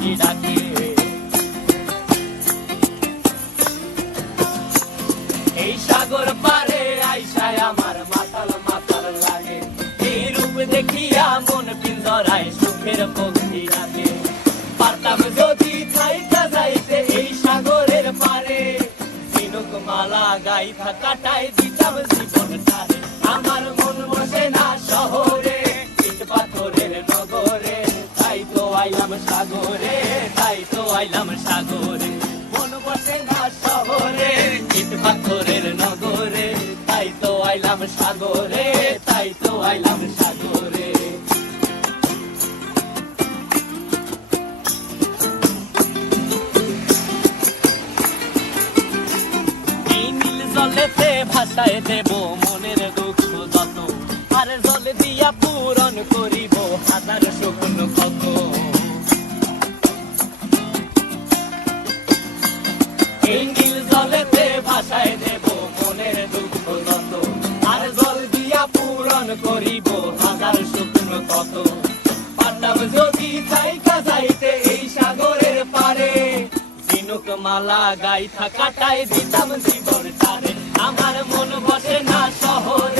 পাখি ডাকে। এই সাগর পারে আইসায় আমার মাতাল মাতাল লাগে, এই রূপ দেখিয়া মন পিঞ্জরায় সুখের পক্ষী ডাকে। পারতাম যদি থাইকা যাইতে এই সাগরের পারে, ঝিনুক মালা গাইথা কাটাই দিতাম জীবনটারে। আমার মন বসে না শহরে, ইট পাথরের নগরে, তাই তো আইলাম সাগরে, তাই তো আইলাম সাগরে। মন বসে না শহরে, ইট পাথরের নগরে, তাই তো আইলাম সাগরে, তাই তো আইলাম সাগরে। জলেতে ভাসায় দেব মনের দুঃখ যত, আর জল দিয়া পূরণ করিব হাজার স্বপ্ন কত। এই নীল জলেতে ভাসায় দেব মনের দুঃখ যত, আর জল দিয়া পূরণ করিব হাজার স্বপ্ন কত। পারতাম যদি থাইকা যাইতে এই সাগরের পারে, ঝিনুক মালা গাইথা কাটাই দিতাম জীবনটারে। আমার মন বসে না শহরে,